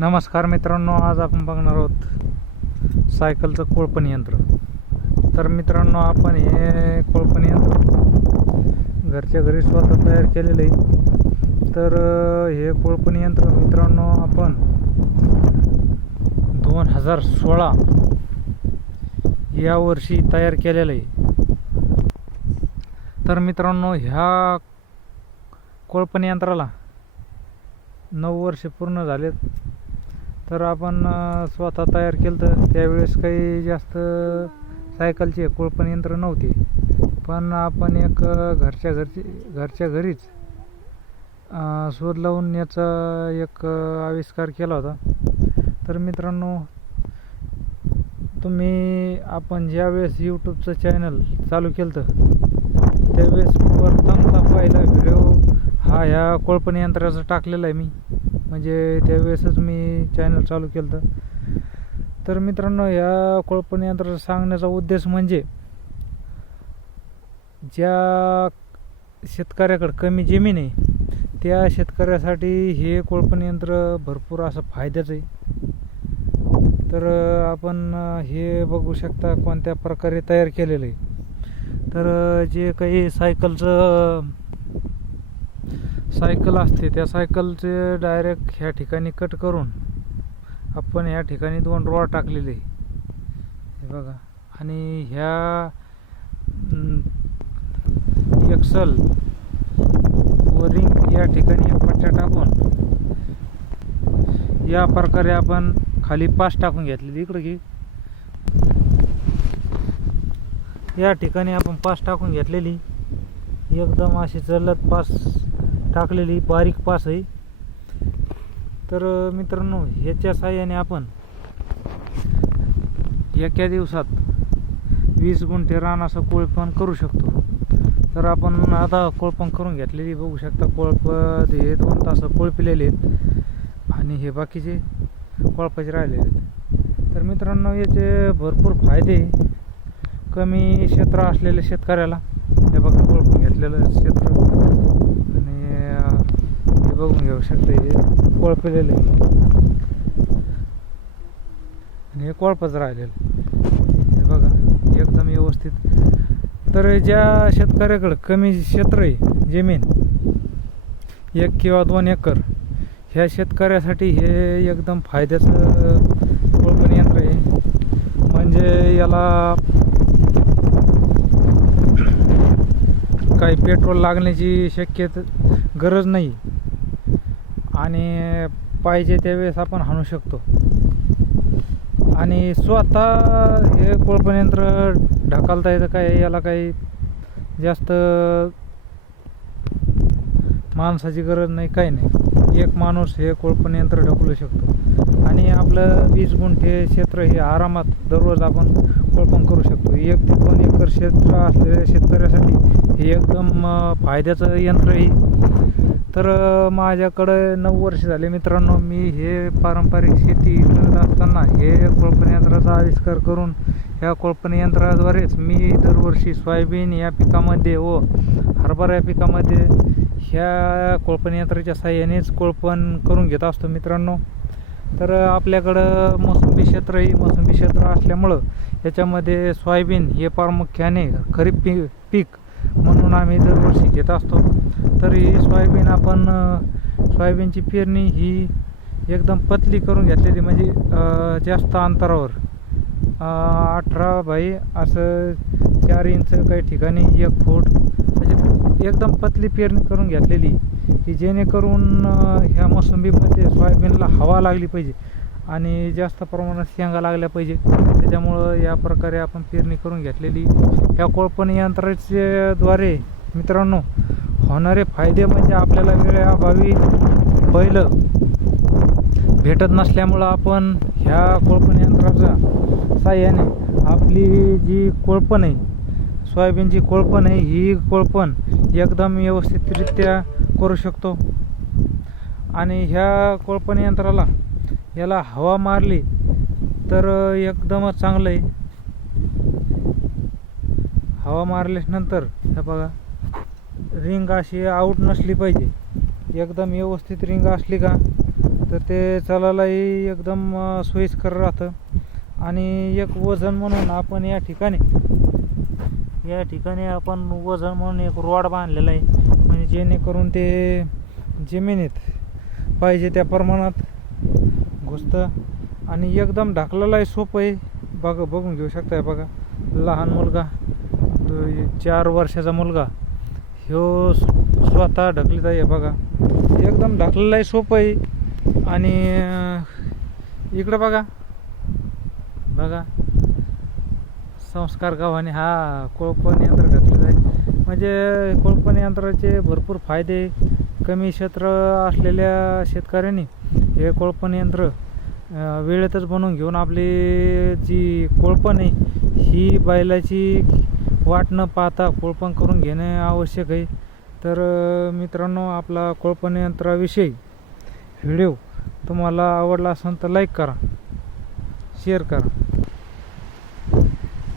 नमस्कार मित्रांनो आज आपण बघणार आहोत सायकलचं कोळपण यंत्र. तर मित्रांनो आपण हे कोळपण यंत्र घरच्या घरी स्वतः तयार केलेलं आहे. तर हे कोळपण यंत्र मित्रांनो आपण दोन हजार सोळा या वर्षी तयार केलेलं आहे. तर मित्रांनो ह्या कोळपण यंत्राला नऊ वर्षे पूर्ण झालेत. तर आपण स्वतः तयार केलं तर त्यावेळेस काही जास्त सायकलचे कोळपण यंत्र नव्हते. पण आपण एक घरच्या घरची घरच्या घरीच शोध लावून याचा एक आविष्कार केला होता. तर मित्रांनो तुम्ही आपण ज्यावेळेस यूट्यूबचं चॅनल चालू केलं तर त्यावेळेस प्रथमचा पहिला व्हिडिओ हा ह्या कोळपण यंत्राचा टाकलेला आहे मी. म्हणजे त्यावेळेसच मी चॅनल चालू केलं होतं तर मित्रांनो या कोळपण यंत्र सांगण्याचा उद्देश म्हणजे ज्या शेतकऱ्याकडं कमी जमीन आहे त्या शेतकऱ्यासाठी हे कोळपण यंत्र भरपूर असं फायद्याचं आहे. तर आपण हे बघू शकता कोणत्या प्रकारे तयार केलेलं आहे. तर जे काही सायकलचं सायकल असते त्या सायकलचे डायरेक्ट ह्या ठिकाणी कट करून आपण ह्या ठिकाणी दोन रॉड टाकलेले हे बघा. आणि ह्या एक्सल व रिंग या ठिकाणी पट्ट्या टाकून या प्रकारे आपण खाली पास टाकून घेतलेली इकडं की या ठिकाणी आपण पास टाकून घेतलेली. एकदम अशी चलत पास टाकलेली बारीक पास आहे. तर मित्रांनो ह्याच्या साह्याने आपण एका दिवसात वीस गुंठे रान असं कोळपण करू शकतो. तर आपण आता कोळपण करून घेतलेली बघू शकता कोळप हे दोन तास कोळपिलेले आहेत आणि हे बाकीचे कोळपाचे राहिलेले आहेत. तर मित्रांनो याचे भरपूर फायदे कमी क्षेत्र असलेल्या शेतकऱ्याला हे बघा कोळपून घेतलेलं क्षेत्र बघून घेऊ शकते हे कोळपलेलं आहे. आणि हे कोळपच राहिलेलं हे बघा एकदम व्यवस्थित. तर ज्या शेतकऱ्याकडं कमी क्षेत्र आहे जमीन एक किंवा दोन एकर ह्या शेतकऱ्यासाठी हे एकदम फायद्याचं कोळपण यंत्र आहे. म्हणजे याला काही पेट्रोल लागण्याची शक्यता गरज नाही. आणि पाहिजे त्यावेळेस आपण हाणू शकतो. आणि स्वतः हे कोळपण यंत्र ढकलता येतं काय? याला काही जास्त माणसाची गरज नाही काही नाही. एक माणूस हे कोळपण यंत्र ढकलू शकतो. आणि आपलं वीस गुंठे क्षेत्र हे आरामात दररोज आपण कोळपण करू शकतो. एक ते दोन एकर क्षेत्र असलेल्या शेतकऱ्यासाठी हे एकदम फायद्याचं यंत्र आहे. तर माझ्याकडं नऊ वर्ष झाले मित्रांनो मी हे पारंपरिक शेती करत असताना हे कोळपण यंत्राचा आविष्कार करून ह्या कोळपण यंत्राद्वारेच मी दरवर्षी सोयाबीन या पिकामध्ये व हरभरा या पिकामध्ये ह्या कोळपण यंत्राच्या साह्यानेच कोळपण करून घेत असतो मित्रांनो. तर आपल्याकडं मोसंबी क्षेत्र ही मोसंबी क्षेत्र असल्यामुळं याच्यामध्ये सोयाबीन हे प्रामुख्याने खरीप पी पीक म्हणून आम्ही दरवर्षी घेत असतो. तरी सोयाबीन आपण सोयाबीनची पेरणी ही एकदम पतली करून घेतलेली म्हणजे जास्त अंतरावर. अठरा बाई असं चार इंच काही ठिकाणी एक फूट म्हणजे एकदम पतली पेरणी करून घेतलेली की जेणेकरून ह्या मोसंबीमध्ये सोयाबीनला हवा लागली पाहिजे. आणि जास्त प्रमाणात शेंगा लागल्या पाहिजे. त्याच्यामुळं या प्रकारे आपण पेरणी करून घेतलेली. ह्या कोळपण यंत्राच्याद्वारे मित्रांनो होणारे फायदे म्हणजे आपल्याला वेळेअभावी बैल भेटत नसल्यामुळं आपण ह्या कोळपण यंत्राच्या साह्याने आपली जी कोळपण आहे सोयाबीनची कोळपण आहे ही कोळपण एकदम व्यवस्थितरित्या करू शकतो. आणि ह्या कोळपण यंत्राला याला हवा मारली तर एकदमच चांगलं आहे हवा मारल्यानंतर हे बघा रिंग अशी आऊट नसली पाहिजे. एकदम व्यवस्थित रिंग असली का तर ते चालायलाही एकदम सोयीस्कर राहतं. आणि एक वजन म्हणून आपण या ठिकाणी या ठिकाणी आपण वजन म्हणून एक रॉड बांधलेला आहे. म्हणजे जेणेकरून ते जमिनीत पाहिजे त्या प्रमाणात घुसतं आणि एकदम ढकलायलाही सोपं आहे. बघा बघून घेऊ शकताय बघा. लहान मुलगा चार वर्षाचा मुलगा. ह्यो स्वतः ढकलीत आहे बघा. एकदम ढकलायलाही सोपं आहे. आणि इकडं बघा. बघा. संस्कार गावाने हा कोळपण यंत्र घातलेलं आहे. म्हणजे कोळपण यंत्राचे भरपूर फायदे. कमी क्षेत्र असलेल्या शेतकऱ्यांनी हे कोळपण यंत्र वेळेतच बनवून घेऊन आपली जी कोळपण आहे ही बैलाची वाट न पाहता कोळपण करून घेणे आवश्यक आहे. तर मित्रांनो आपला कोळपण यंत्राविषयी व्हिडिओ तुम्हाला आवडला असेल तर लाईक करा शेअर करा.